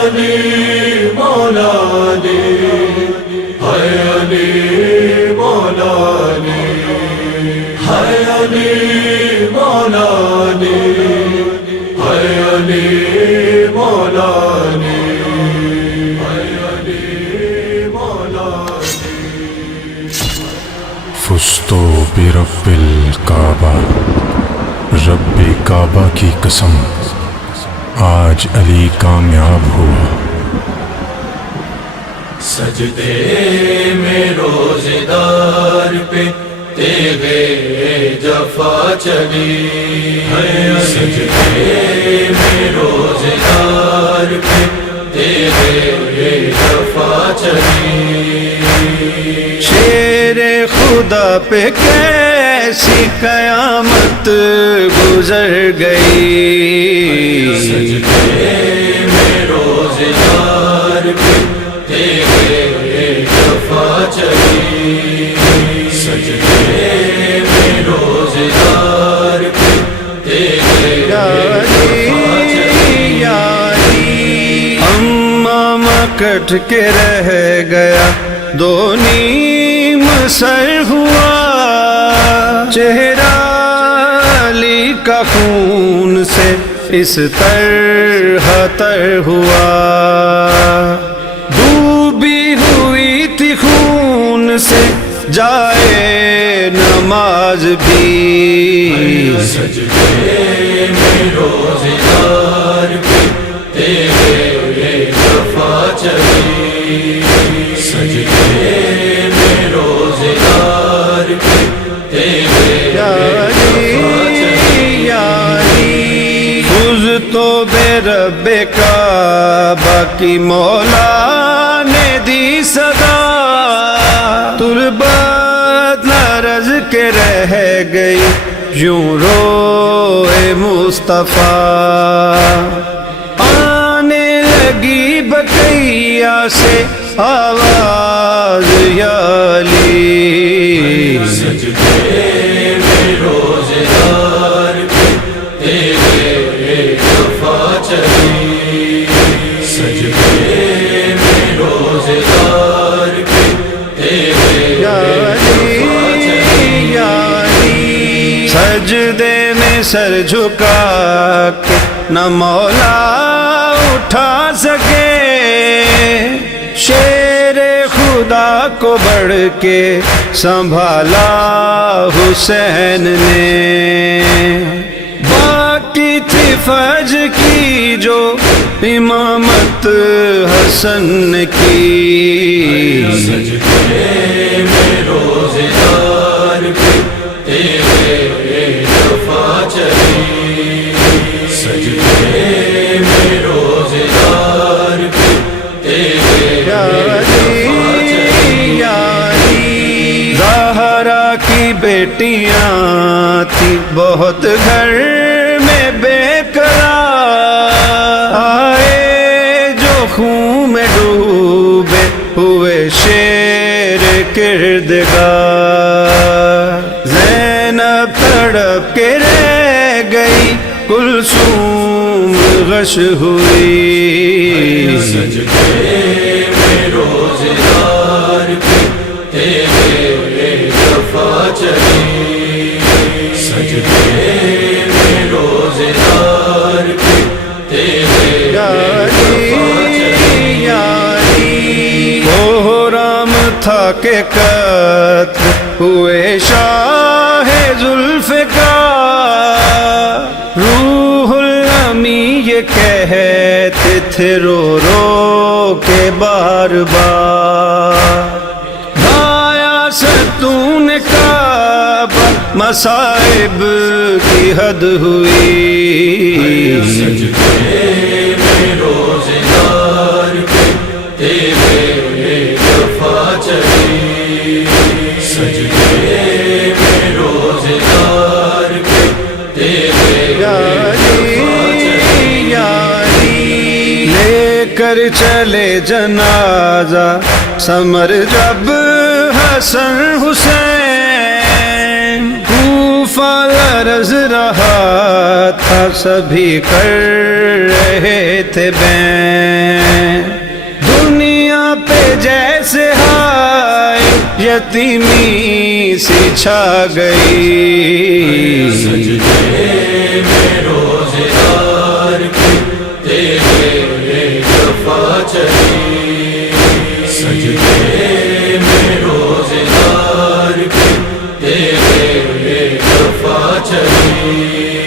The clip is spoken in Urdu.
علی مولا علی، ہے علی مولا علی، ہے علی مولا علی، ہے علی مولا علی، ہے علی مولا علی۔ فزت برب الکعبہ، رب کعبہ کی قسم آج علی کامیاب ہوا۔ سجدے میں روزے دار پہ تیغے جفا چلی، سجدے میں روزے دار پہ تیغے جفا چلی۔ شیر خدا پہ کیسی قیامت گزر گئی، سجدے میں روزے دار پہ تیغے جفا چلی، سجدے میں روزے دار پہ تیغے جفا چلی۔ امام کٹ کے رہ گیا، دو نیم سر ہوا، چہرہ علی کا خون سے اس طرح تر ہوا، ڈوبی ہوئی تھی خون سے جائے نماز بھی، سجدے میں روزے دار پہ تیغے جفا چلی، سجدے میں روزے دار پہ تیغے جفا چلی۔ خذ تو بے رب کعبہ کی مولا نے دی صدا، تربت لرز کے رہ گئی یوں روئے مصطفیٰ، آنے لگی بقیہ سے آواز یا علی، سجدے میں روزے دار پہ تیغے جفا چلی، سجدے میں روزے دار پہ تیغے جفا چلی۔ سجدے میں سر جھکا کے نہ مولا اٹھا سکے، شیر خدا کو بڑھ کے سنبھالا حسین نے، باقی تھی فجر کی جو امامت حسن کی، سجدے میں روزے دار پہ تیغے جفا چلی، سجدے میں روزے دار پہ تیغے جفا چلی۔ زہرا کی بیٹیاں تھی بہت گھر میں بے قرار، آئے جو خون میں ڈوبے ہوئے شیر کردگار، زینب تڑپ کے رہ گئی، کلثوم غش ہوئی، سجدے میں روزے دار پہ تیغے جفا چلی، سجدے میں روزے دار پہ تیغے جفا چلی۔ کوہرام تھا کہ قتل ہوئے شاہ ذوالفقار، روح الامی یہ کہتے تھے رو رو کے بار بار، بھایا ستون کعبہ مصائب کی حد ہوئی، سجدے میں روزے دار پہ تیغے جفا چلی، سجدے میں روزے دار پہ تیغے جفا چلی۔ لے کر چلے جنازہ سمر جب حسن حسین، طوفان لرز رہا تھا سبھی کر رہے تھے بین دنیا پہ جیسے ہائے یتیمی سی چھا گئی سجدے میں روزگار کے تیرے جفا چلی سجدے میں روزگار کے تیرے جفا چلی